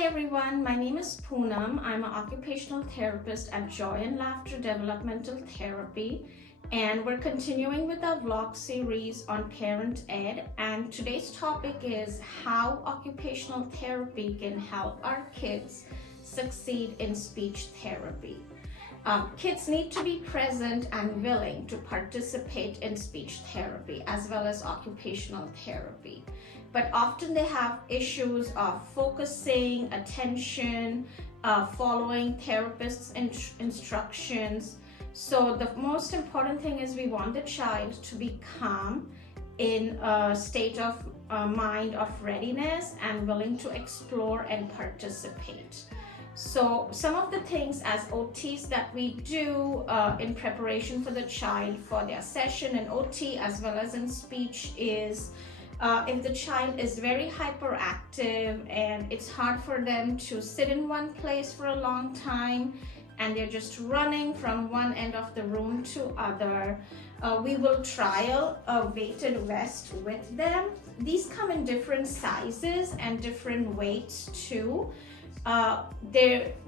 Hi everyone, my name is Poonam. I'm an occupational therapist at Joy and Laughter Developmental Therapy, and we're continuing with our vlog series on parent ed, and today's topic is how occupational therapy can help our kids succeed in speech therapy. Kids need to be present and willing to participate in speech therapy as well as occupational therapy. But often they have issues of focusing, attention, following therapists' instructions. So the most important thing is we want the child to be calm, in a state of mind of readiness and willing to explore and participate. So some of the things as OTs that we do in preparation for the child for their session in OT as well as in speech is if the child is very hyperactive and it's hard for them to sit in one place for a long time and they're just running from one end of the room to other, we will trial a weighted vest with them. These come in different sizes and different weights too.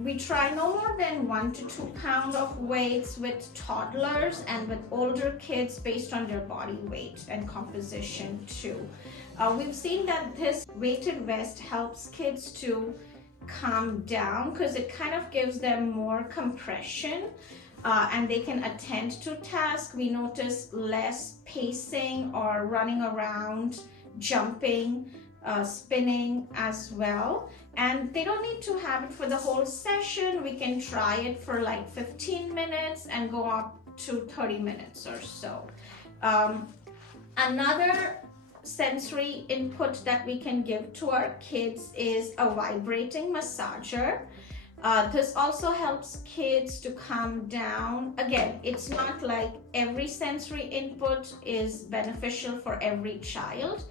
We try no more than 1 to 2 pounds of weights with toddlers and with older kids based on their body weight and composition too. We've seen that this weighted vest helps kids to calm down because it kind of gives them more compression and they can attend to tasks. We notice less pacing or running around, jumping, spinning as well. And they don't need to have it for the whole session. We can try it for like 15 minutes and go up to 30 minutes or so. Another sensory input that we can give to our kids is a vibrating massager. This also helps kids to calm down. Again, it's not like every sensory input is beneficial for every child,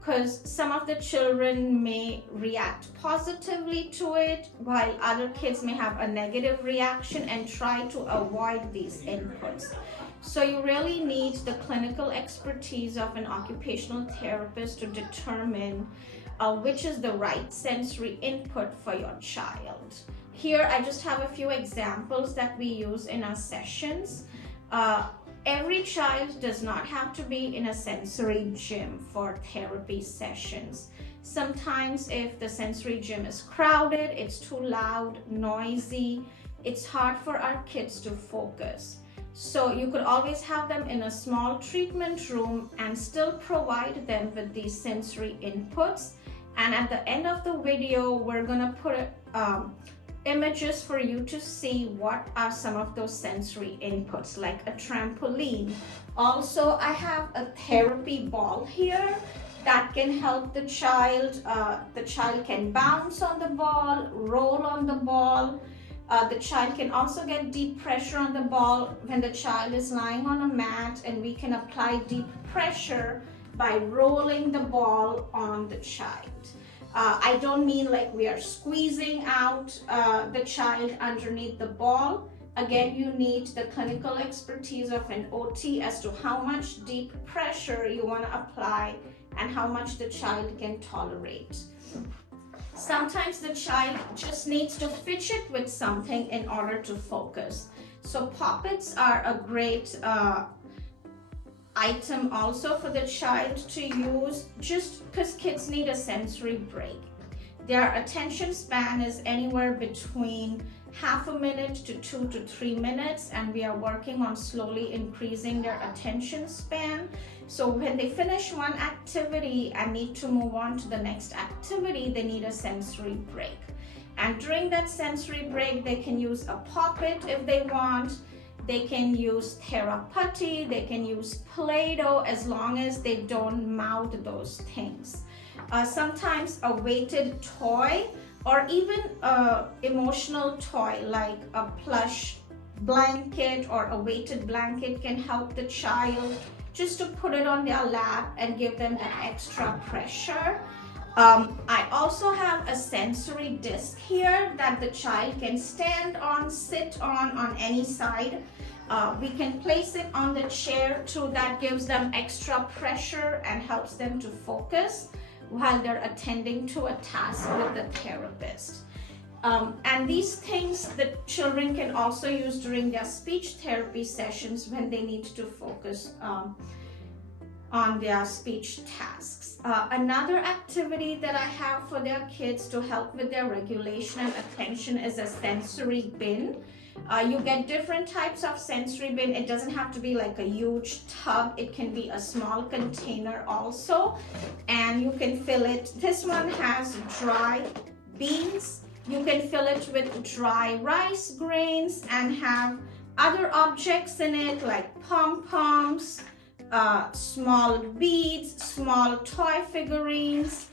because some of the children may react positively to it while other kids may have a negative reaction and try to avoid these inputs. So you really need the clinical expertise of an occupational therapist to determine which is the right sensory input for your child. Here I just have a few examples that we use in our sessions. Every child does not have to be in a sensory gym for therapy sessions. Sometimes if the sensory gym is crowded, it's too loud, noisy, it's hard for our kids to focus. So you could always have them in a small treatment room and still provide them with these sensory inputs. And at the end of the video, we're gonna put images for you to see what are some of those sensory inputs, like a trampoline. Also, I have a therapy ball here that can help the child. The child can bounce on the ball, roll on the ball. The child can also get deep pressure on the ball when the child is lying on a mat, and we can apply deep pressure by rolling the ball on the child. I don't mean like we are squeezing out the child underneath the ball. Again, you need the clinical expertise of an OT as to how much deep pressure you want to apply and how much the child can tolerate. Sometimes the child just needs to fidget with something in order to focus. So poppets are a great item also for the child to use, just because kids need a sensory break. Their attention span is anywhere between half a minute to 2 to 3 minutes, and we are working on slowly increasing their attention span. So when they finish one activity and need to move on to the next activity, they need a sensory break. And during that sensory break, they can use a poppet if they want. They can use Theraputty, they can use Play-Doh, as long as they don't mouth those things. Sometimes a weighted toy or even an emotional toy like a plush blanket or a weighted blanket can help the child just to put it on their lap and give them that extra pressure. I also have a sensory disc here that the child can stand on, sit on any side. We can place it on the chair too. That gives them extra pressure and helps them to focus. while they're attending to a task with the therapist. And these things the children can also use during their speech therapy sessions when they need to focus on their speech tasks. Another activity that I have for their kids to help with their regulation and attention is a sensory bin. You get different types of sensory bin. It doesn't have to be like a huge tub. It can be a small container also, and you can fill it. This one has dry beans. You can fill it with dry rice grains and have other objects in it like pom-poms, small beads, small toy figurines.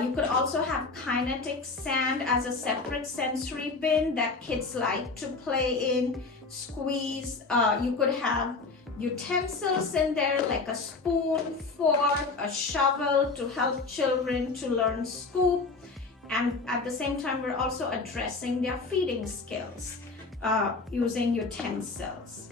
You could also have kinetic sand as a separate sensory bin that kids like to play in, squeeze. You could have utensils in there like a spoon, fork, a shovel to help children to learn scoop. And at the same time, we're also addressing their feeding skills using utensils.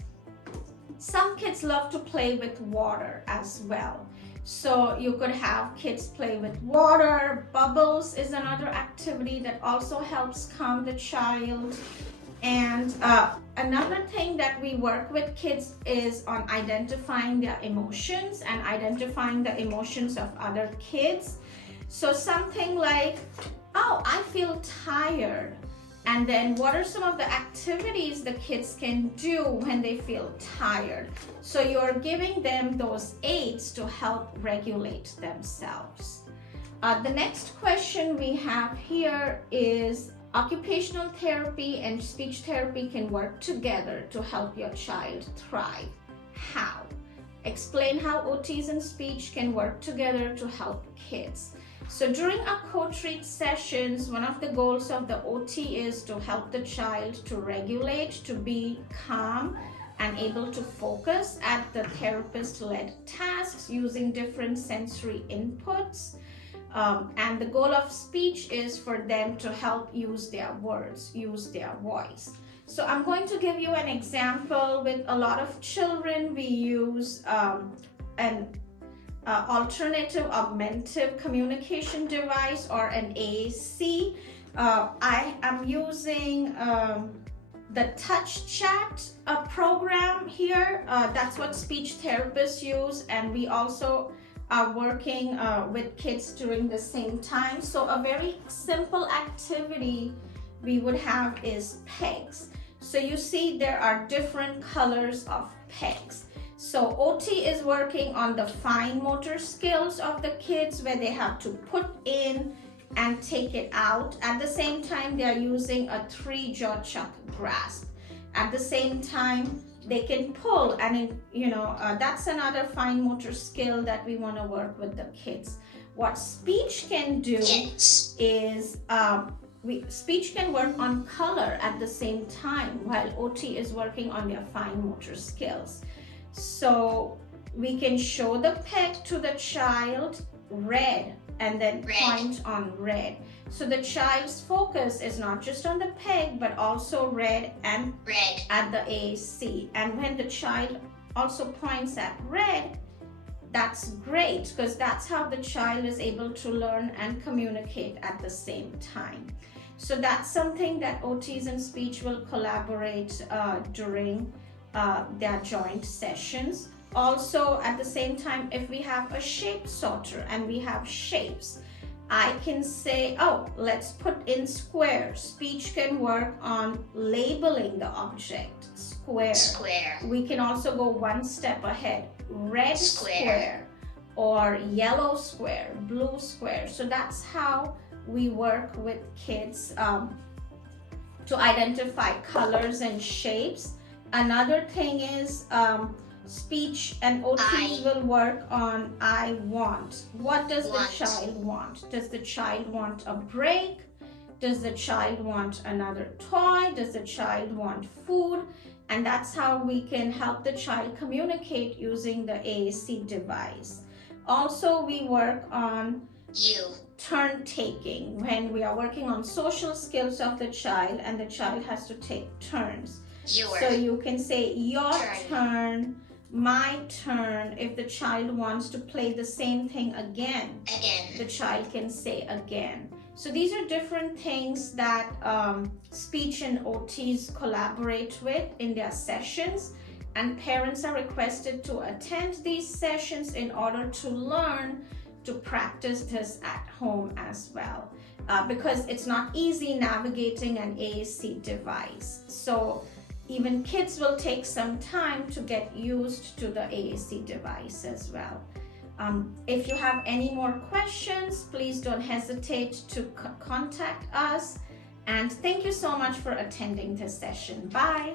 Some kids love to play with water as well. So you could have kids play with water. Bubbles is another activity that also helps calm the child. And another thing that we work with kids is on identifying their emotions and identifying the emotions of other kids. So something like, oh, I feel tired. And then what are some of the activities the kids can do when they feel tired? So you're giving them those aids to help regulate themselves. The next question we have here is, occupational therapy and speech therapy can work together to help your child thrive. How? Explain how OTs and speech can work together to help kids. So during our co-treat sessions, one of the goals of the OT is to help the child to regulate, to be calm and able to focus at the therapist-led tasks using different sensory inputs. And the goal of speech is for them to help use their words, use their voice. So I'm going to give you an example. With a lot of children, we use an alternative augmentative communication device or an AAC. I am using the Touch Chat program here. That's what speech therapists use, and we also are working with kids during the same time. So a very simple activity we would have is pegs. So you see there are different colors of pegs. So OT is working on the fine motor skills of the kids where they have to put in and take it out. At the same time, they are using a 3-jaw chuck grasp. At the same time, they can pull, and that's another fine motor skill that we want to work with the kids. What speech can do is speech can work on color at the same time while OT is working on their fine motor skills. So we can show the peg to the child, red, and then point on red. So the child's focus is not just on the peg, but also red and at the AAC. And when the child also points at red, that's great, because that's how the child is able to learn and communicate at the same time. So that's something that OTs and speech will collaborate during their joint sessions. Also, at the same time, if we have a shape sorter and we have shapes, I can say, oh, let's put in square. Speech can work on labeling the object, square. We can also go one step ahead, red square or yellow square, blue square. So that's how we work with kids to identify colors and shapes. Another thing is speech and OT will work on I want. What does the child want? Does the child want a break? Does the child want another toy? Does the child want food? And that's how we can help the child communicate using the AAC device. Also, we work on turn taking when we are working on social skills of the child, and the child has to take turns. So you can say your turn, my turn, if the child wants to play the same thing again, the child can say again. So these are different things that speech and OTs collaborate with in their sessions, and parents are requested to attend these sessions in order to learn to practice this at home as well, because it's not easy navigating an AAC device. So even kids will take some time to get used to the AAC device as well. If you have any more questions, please don't hesitate to contact us. And thank you so much for attending this session. Bye.